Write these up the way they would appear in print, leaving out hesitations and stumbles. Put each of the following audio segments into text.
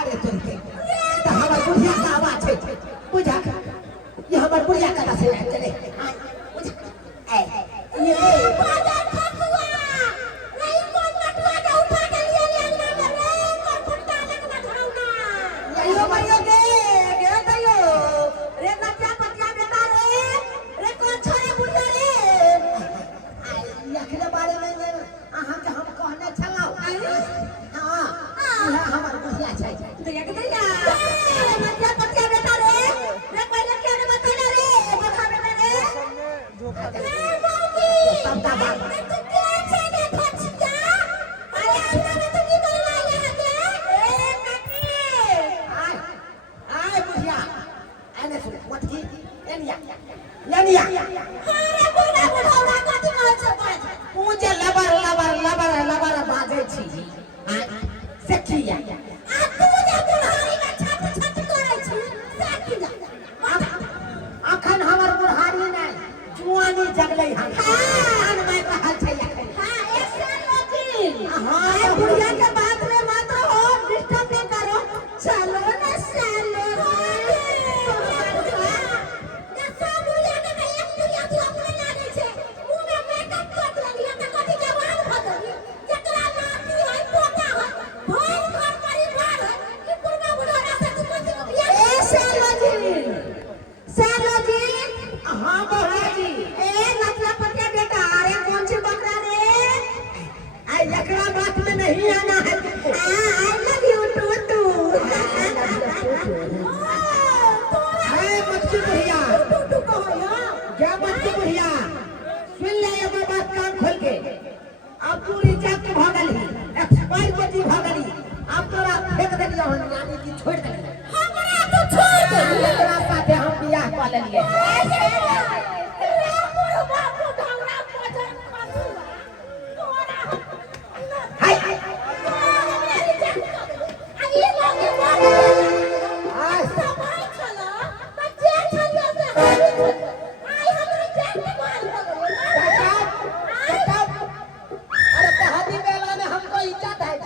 अरे तो हमार बुढ़िया का आवाज है बुझा ये हमार बुढ़िया का से चले ये बाजार फसुआ नहीं कौन मटुआ के उठा के लिए अंगना में रे कौन फुटता लगना घावना यो भैया गे तयो रे नचा पतिया बेटा रे कौन छोरे बुढ़िया रे यखले बारे में अहां के हम कहने छलाओ हां हमार बुढ़िया छै तो यक दैया रे नचा पतिया बेटा रे पहले क्या ने बतैला रे बखा बेटा रे सबका बात तू क्या छे ने फछिया अरे अंदर में तू की करला यहां के ए काकी आय बुढ़िया आने सुन मटकी एनिया अरे बुढ़ा बुढ़ौला कथि कहै छै बाज पूजे लबर बाजै छी सेखिया आ तू जे बुढ़ारी में छट करै छी सेखिया अखन हमर बुढ़ारी नै जुआनी जगलै हम हां मैं कहल छै अखन हां ऐसे लोजी हां बुढ़िया के बात में मत हो डिस्टर्ब नहीं करो चलो ना चलो ये सब बुढ़िया के एक बुढ़िया तू अपने लागे छै मुंह में मेकअप कर लेलिए त कथि जवान भ गई जकरा नाती है पोता है भोर घर परिवार है कि बुढ़ा बुढ़ाना से तू कथि बियाह ऐसे लोजी हाँ बहाजी ए नचला पतिया बेटा अरे कौन सी बकरा रे आई लकड़ा बात में नहीं आना है हां आई लव यू टू अरे मच्छी भैया टू कहो या क्या मच्छी भैया सुन ले ये बात कान खोल के अब तू रिजेक्ट भागल ही एक्सपायर बची भागली अब तोरा फेंक देलियो हम यानी कि छोड़ देलियो हमरा तो छोड़ दे एकरा साथे हम बियाह क लेलिए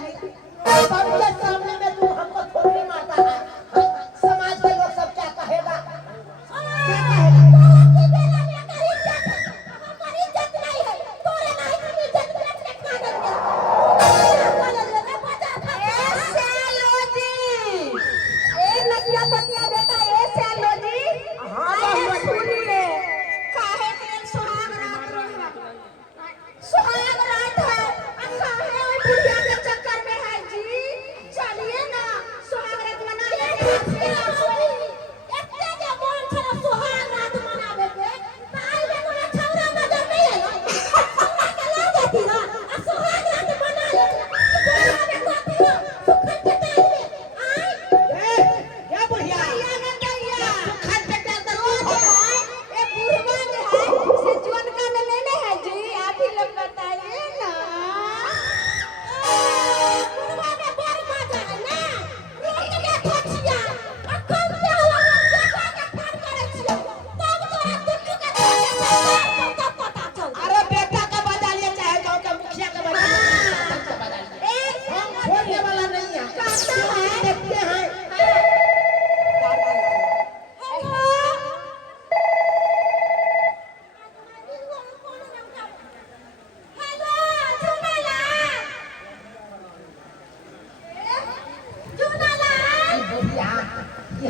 सबके सामने में तू हमको थोड़ी मारता है समाज के लोग सब क्या कहेगा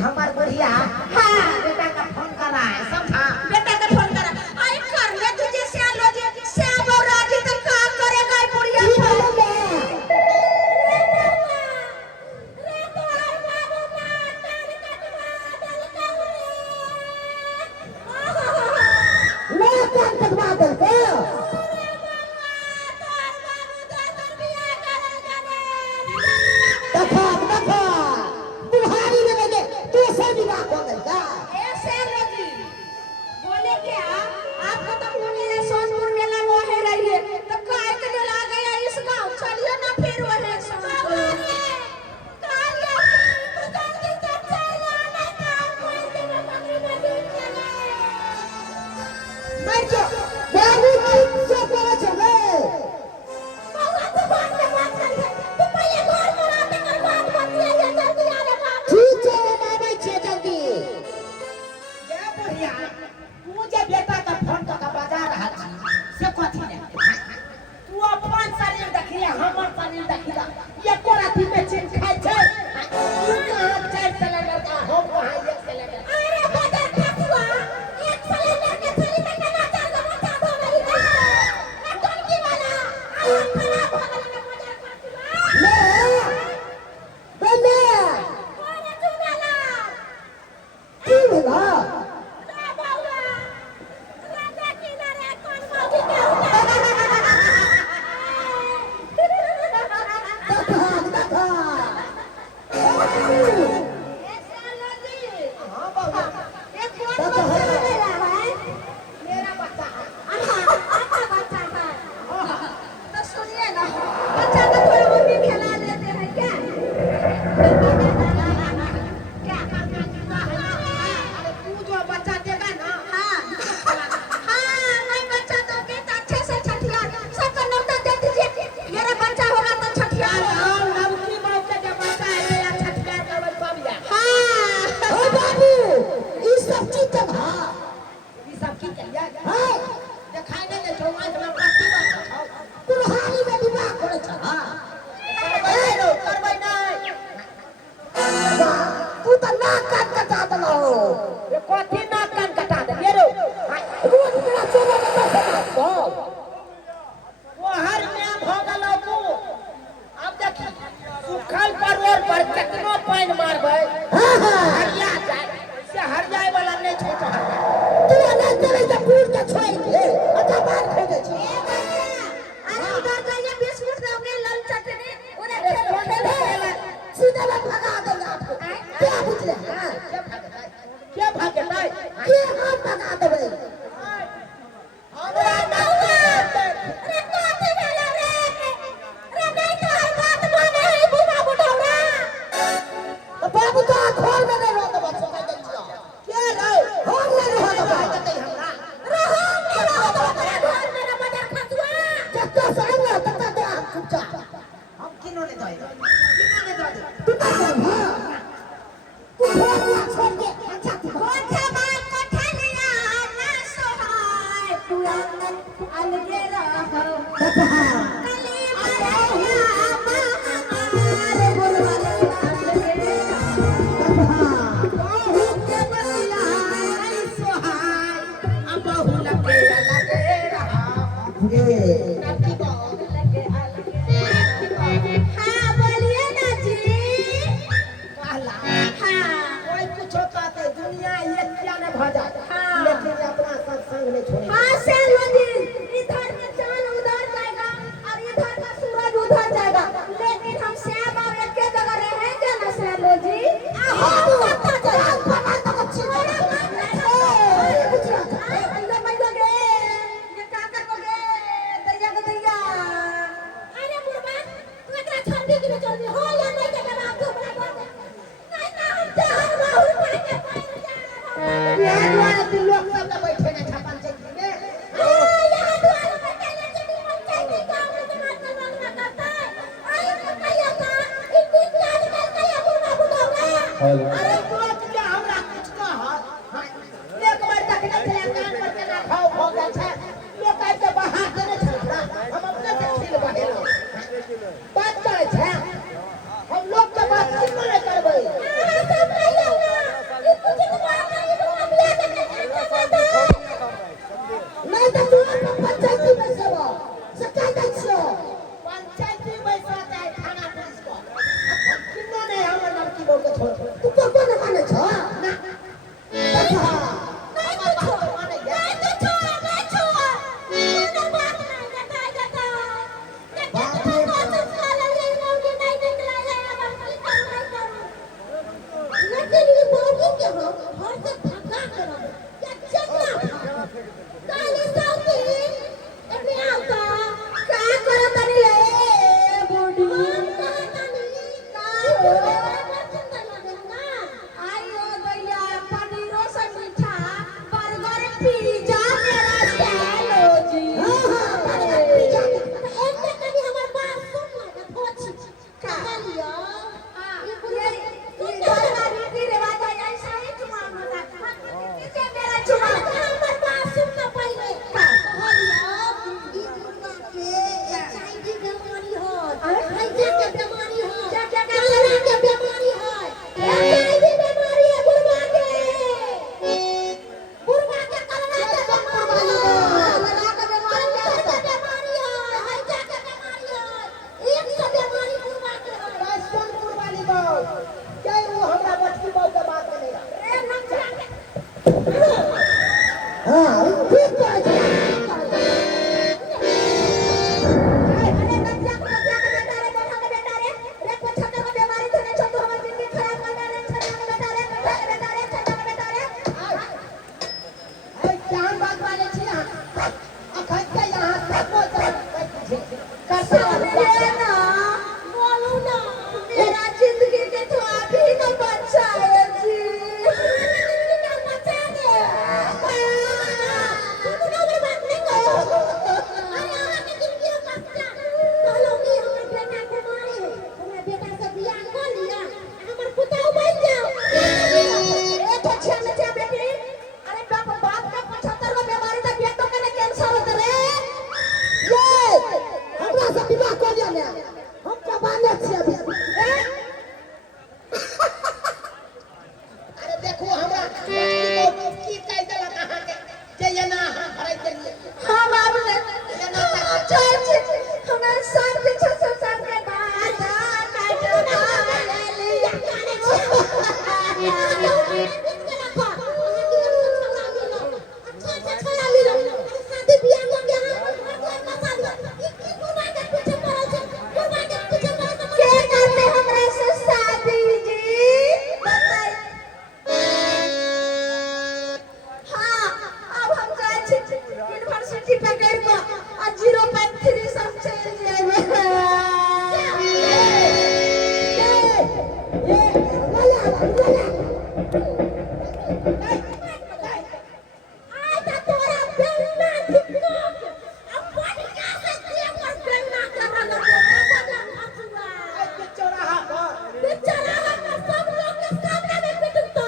हमार बढ़िया हां बेटा का फोन कर रहा है समझा बेटा का फोन कर आई कर ले तुझे श्यालो जी श्याम और राजी तो का करेगा बुढ़िया रे बाबा रे तोहर बाबू मार कटवा दल कौरे ले कान कटवा दल के देखो तुम्हारी में तू से विवाह रहेगा हाँ ठीक कहै छै। अरे बच्चा के बेटा रे, बैठा के बेटा रे, रे 75 के बीमारी धने छ तो हमर जिंदगी खराब कर देने छ के बेटा रे, बैठा के बेटा रे, छटा के बेटा रे। अरे केहन बात बाजै छी अहाँ? अखन के यहाँ सबको करते ये ना बोलू ना, मेरा जिंदगी के तो आप ही ना बचाए जी। जिंदगी का बचा दे। तुम ना मेरी बात नहीं करो। अरे आके जिंदगी का बचा। कहलो कि हमर बेटा कुमारी है, हमर बेटा से बियाह कर लिया, हमर पुतौ बन जाओ। ए तो छे में छे बेटी, अरे बाप बाप का 75 का बीमारी था, बेटो के ने कैंसर होत रे। ये हमरा से विवाह कर लिया ने, हम जवाने छी अभी। अरे देखो हमरा की कह देलक अहाँ के जे एना अहाँ भरै देलिए। हाँ बाबू ने चल हमें सर पीछे से सर के बाद काट ले लिया जाने छे। अच्छा छोड़ा लीलो, शादी बियाह को के हां फसा दिया। ई घुमा के पीछे पड़ल छे, घुमा के पीछे पड़ल छे। के करते हमरा से शादी जी बताई। हाँ अब हम जाए छी यूनिवर्सिटी पकड़ को और 0.3 सब चल जाएंगे। आज तोरा बेलना दिखो, अब बढ़िया से दिया पर बेलना करा लगा अथुआ। चौराहा पर बेचारा का सब लोग के सामने में पिटतो।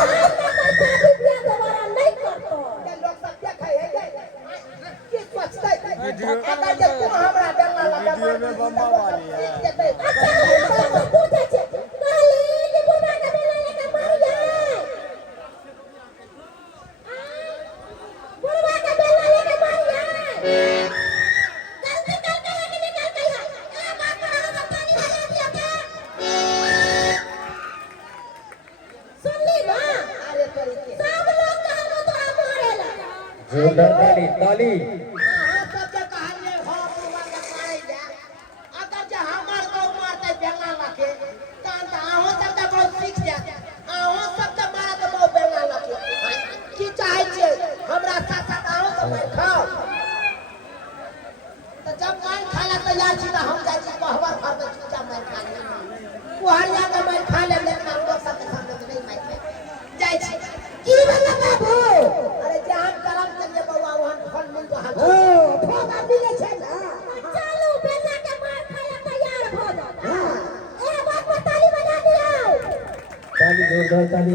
आज तक कोई शादी बियाह दोबारा नहीं करतो। के लोग सब देखे है की सोचते अगर जे तू हमरा बेलना लगा वीडियो में बम्बा मारी है। अच्छा हम पूछे छे कहली कि बुढ़वा के बेला लेके मर जाए। बुढ़वा के बेला लेके मर जाए। गलती करके लेके निकल गई है। ए बात पर हम पानी लगा दिया था। सुन ली ना, अरे तरीके सब लोग कहलो तोरा मारेला। जोरदार ताली ताली। अहाँ सब जे कहलिए हो बुआ के मारे जा, अगर जे हमर गौ मारते बेलना लखे तहन त अहों सब त बहुत सीख जात। अहों सब त मारत बहु बेलना लखे की चाहे छियै हमरा साथ साथ अहों सब मार खाओ। त जब मार खाला तैयार छी त हम जाइ छी कहवर घर में चुपचाप मार खा ले। कुहरिया के मार खा ले, लेकिन हम लोग सब के सामने तो नहीं मार खाए जाइ छी। की बल्ला बाबू? अरे जहां करम करिए बउआ वहां फल मिल रहा ओ फोगा मिले छै ना। चलू बेला के मार खाए तैयार भ जाओ। हां ए बात पर ताली बजा दियो। ताली जोरदार ताली।